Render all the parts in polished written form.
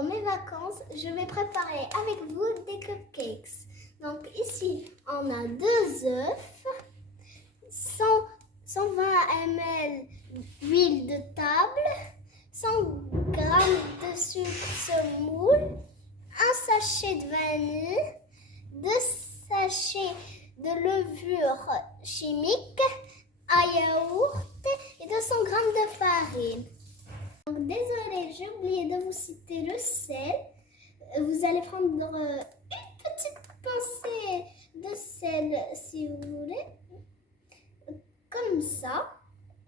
pendant mes vacances, je vais préparer avec vous des cupcakes. Donc ici, on a 2 œufs, 120 ml d'huile de table, 100 g de sucre semoule, un sachet de vanille, 2 sachets de levure chimique, un yaourt et 200 g de farine. Donc, désolée, j'ai oublié de vous citer le sel. Vous allez prendre une petite pincée de sel si vous voulez, comme ça,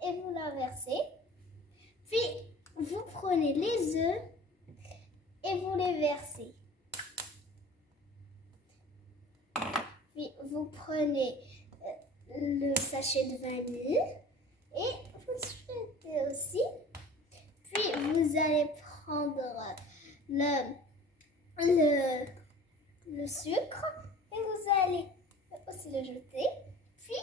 et vous la versez. Puis, vous prenez les œufs et vous les versez. Puis, vous prenez le sachet de vanille et vous souhaitez aussi. Puis, vous allez prendre le sucre et vous allez aussi le jeter. Puis,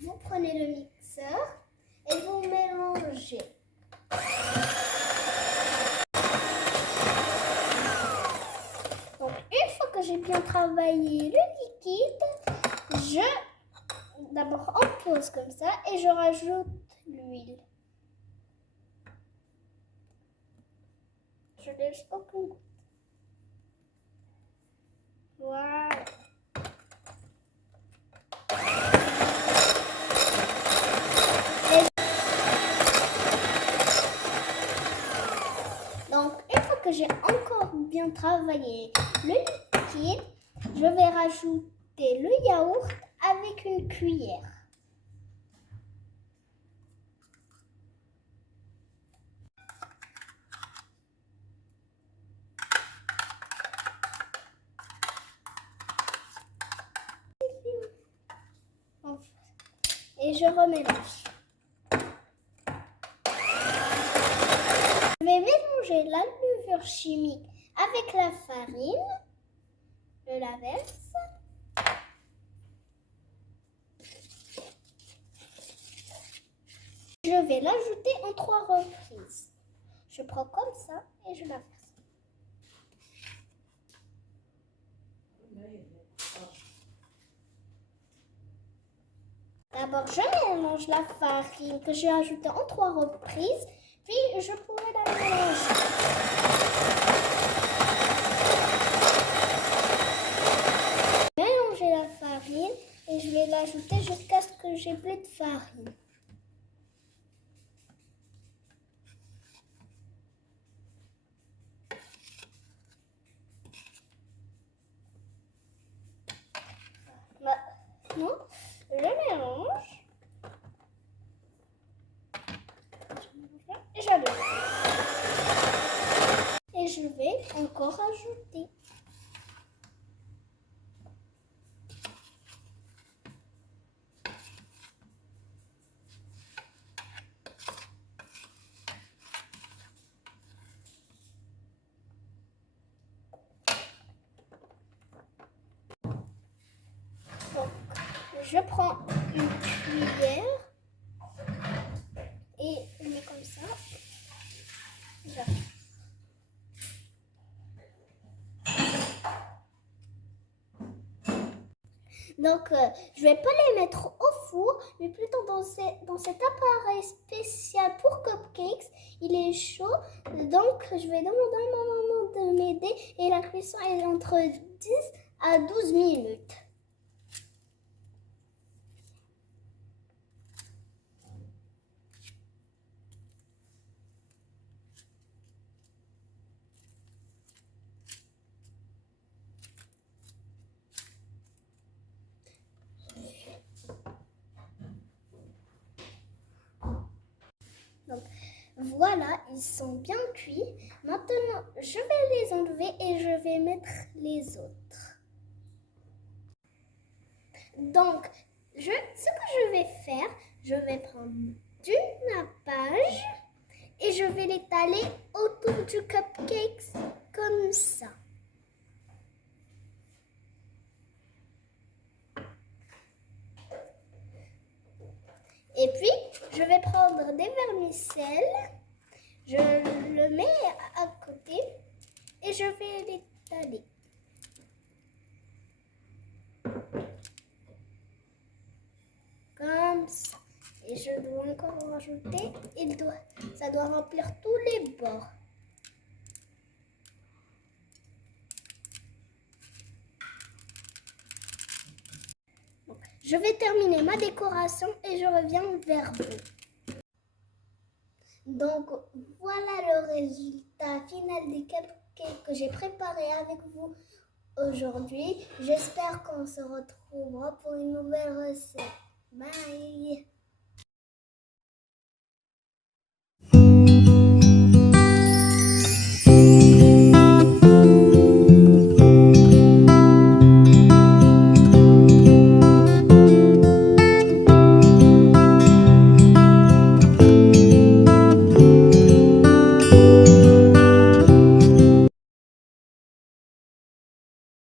vous prenez le mixeur et vous mélangez. Donc, une fois que j'ai bien travaillé le liquide, d'abord on pose comme ça et je rajoute l'huile. Je laisse aucune goutte. Voilà. Donc, une fois que j'ai encore bien travaillé le liquide, je vais rajouter le yaourt avec une cuillère. Et je remélange. Je vais mélanger la levure chimique avec la farine. Je la verse. Je vais l'ajouter en 3 reprises. Je prends comme ça et je la verse. D'abord, je mélange la farine que j'ai ajoutée en 3 reprises, puis je pourrai la mélanger. Mélanger la farine et je vais l'ajouter jusqu'à ce que j'ai plus de farine. Maintenant, je mélange. Et j'adore. Et je vais encore ajouter. Donc, je prends une cuillère et je mets comme ça. Donc, je ne vais pas les mettre au four, mais plutôt dans cet appareil spécial pour cupcakes. Il est chaud, donc je vais demander à ma maman de m'aider et la cuisson est entre 10 à 12 minutes. Donc, voilà, ils sont bien cuits. Maintenant, je vais les enlever et je vais mettre les autres. Donc, ce que je vais faire, je vais prendre du nappage et je vais l'étaler autour du cupcake comme ça. Et puis, je vais prendre des vermicelles Je le mets à côté et je vais l'étaler. Comme ça. Et je dois encore rajouter. Ça doit remplir tous les bords. Donc, je vais terminer ma décoration et je reviens vers vous. Donc voilà le résultat final des cupcakes que j'ai préparé avec vous aujourd'hui. J'espère qu'on se retrouvera pour une nouvelle recette. Bye!